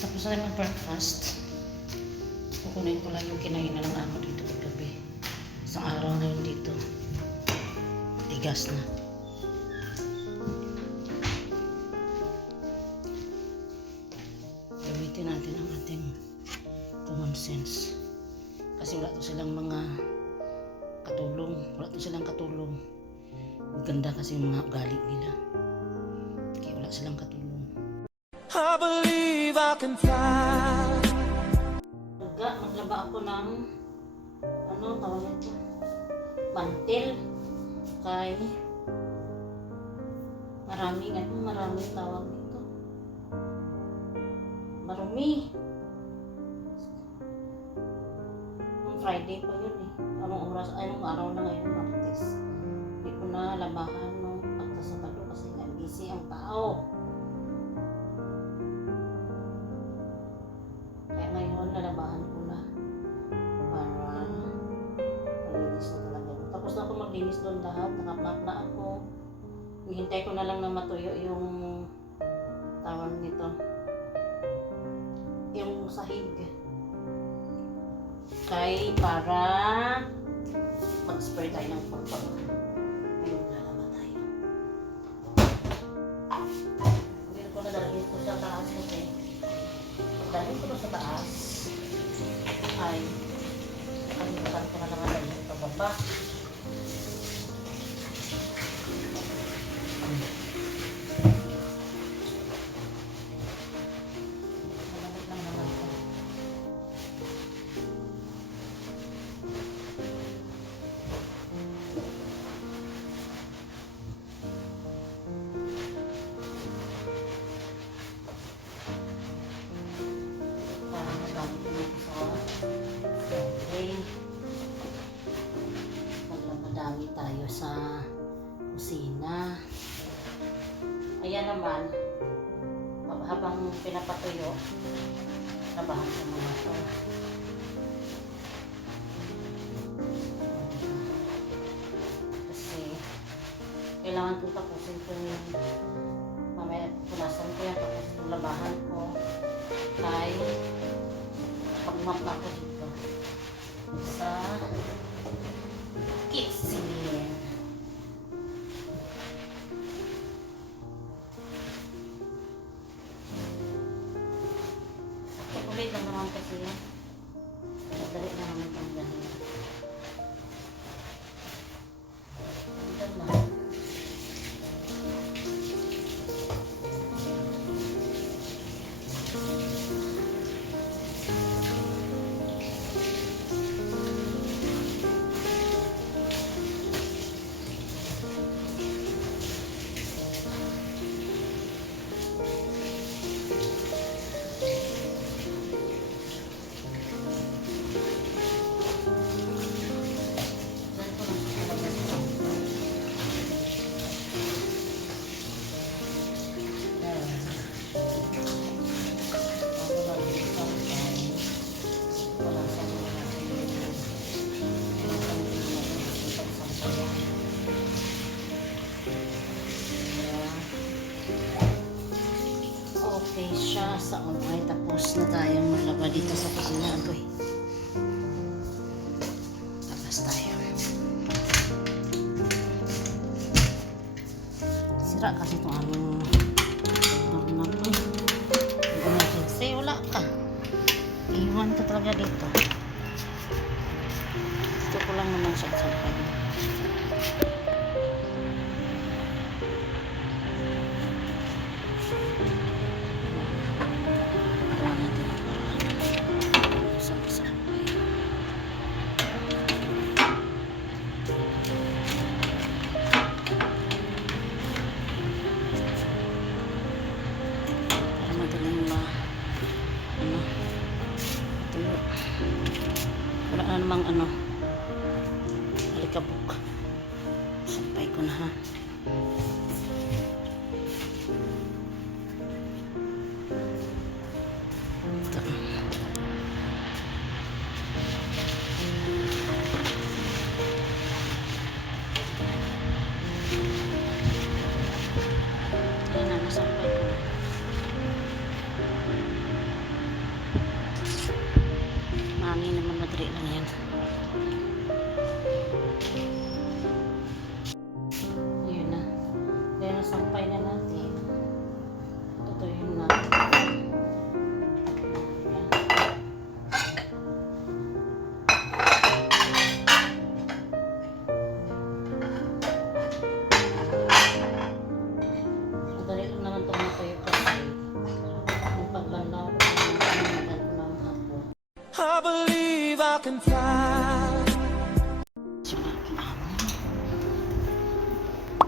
Tapos na tayo mag-breakfast. Kukunin ko lang yung kinain na lang ako dito kagabi. Isang araw na yun dito. Tigas na. Gamitin natin ang ating common sense. Kasi wala to silang mga katulong. Wala to silang katulong. Maganda kasi yung mga ugali nila. Kaya wala silang katulong. I believe I can fly. Maglaba ako ng ano tawag ito? Mantil. Kay maraming tawag dito. Marumi. Friday pa yun eh. Anong araw na ngayon, Martes. Hindi ko na labahan nung pagkasabado kasi nga busy ang tao. Kaya ngayon, lalabahan ko na para malinis na talaga. Tapos na ako maglinis doon lahat. Nakapack na ako. Hihintay ko na lang na matuyo yung tawag nito. Yung sahig. Kay para mag-spray tayo ng pagpag. Ngayon lalaba tayo. Hindi ko na dalhin ko sa taas kasi pagdalhin ko sa taas ay nakalimutan ko na lang dalhin ito baba. Malamig lang naman ito. Maglamadami tayo sa kusina. Ayan naman, habang pinapatuyo, labahan ko muna ito. Kasi kailangan kong tapusin ko yung mamaya punasan ko yan, tapos yung labahan ko ay pag-map ako dito sa kitchen. Ulit lang naman kasi yan. Madali na naman itong ganyan. Ito na. Okay siya sa umay. Tapos na tayong maglaba dito sa kusina. Agoy. Tapos tayo. Sira kasi itong aming doorknob. Emergency. Wala ka. Iwan ka talaga dito. Dito ko lang naman siya sampay. Wala na namang alikabok. Sampay ko na ha. Ito. Ayan na, nasampay ko na. Dali lang yan. Ayun na. Kaya nasampay na natin. Tutuyin natin. Ayan. Madali lang naman itong matuyo kasi yung pagbanlaw ko ng hapon. I believe I can fly.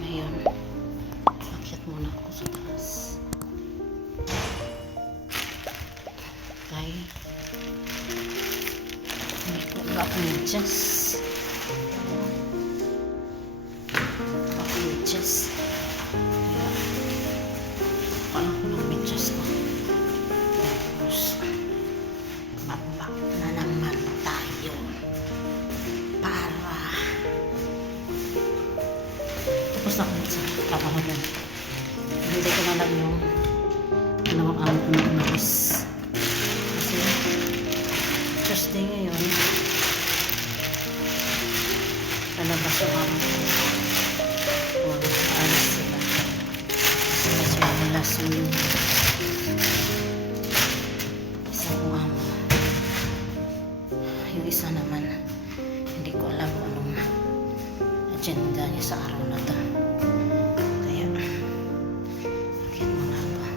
Ngayon, akyat muna ako sa taas. Okay. Hindi ko ba ako adjust. Ako adjust. Kaya, paano ko nang adjust ko? Tapos, baba na naman tayo. Para tapos na ako sa kapamagan. Hindi ko na lang yung dalawang araw ko na umalis. Kasi Thursday ngayon, lalabas yung amo ko. Alis sila. Kasi mas madalas yung isa kong amo. Yung isa naman, hindi ko alam kung anong agenda niya sa araw na to. Kaya, bakit muna ako?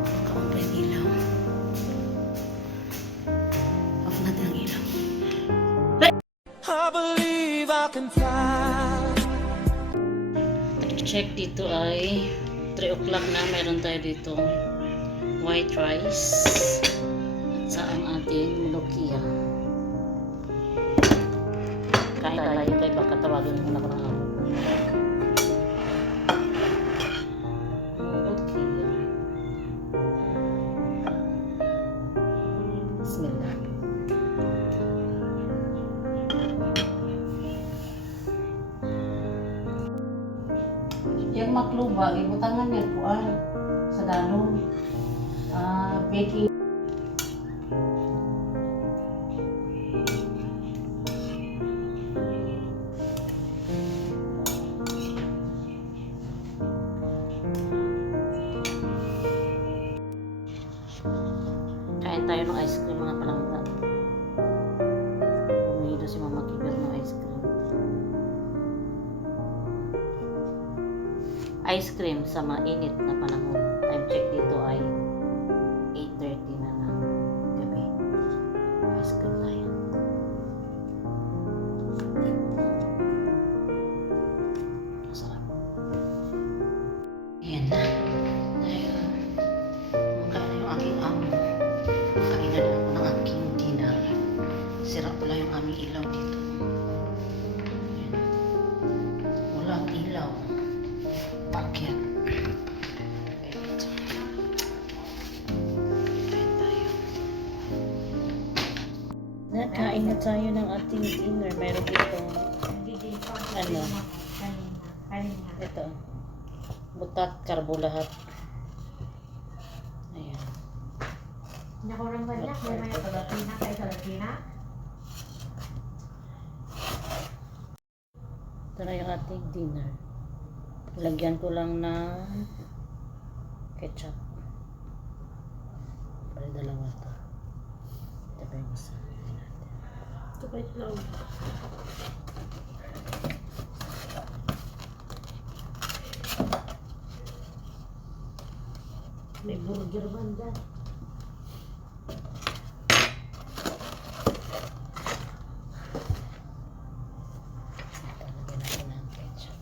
Magkaon pa yung ilaw. Off natin ang ilaw. I believe I can fly. Check dito ay 3 o'clock na. Meron tayo dito white rice at sa ang ating lukia. Kain tayo tayo, baka tawagin mo na ko ng amo. Lukia. Bismillah. Yung makluba, ibutangan niya puan sa dalong. Baking. Kain tayo ng ice cream mga palangga. Bumili si Mama Kibir ng ice cream. Ice cream sa mainit na panahon. Time check dito ay 8:30 na ng gabi. Ice cream tayo. Masarap. Ayan na. Dahil makain na yung aking amo. Kain na ako ng aking dinner. Sira pala yung aming ilaw dito. Ayan. Walang ilaw. Bakit? Nakain na tayo ng ating dinner. Meron dito ano? Ito. Butat, karbo lahat. Ayan. Nakurang banyak, may mga Pilipina kayo sa Latina. Ito na yung ating dinner. Lagyan ko lang ng ketchup. Para dalawa to. Ito pa yung isa. Ito pa itlog. May burger man dyan. Lagyan natin ng ketchup.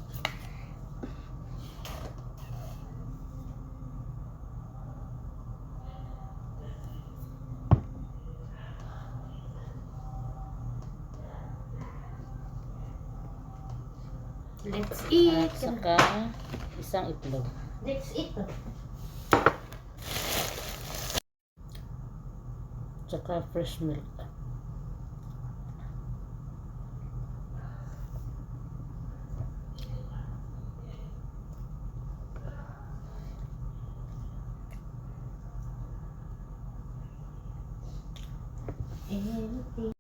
Let's eat. At saka isang itlog. Let's eat. Tsaka fresh milk. Anything.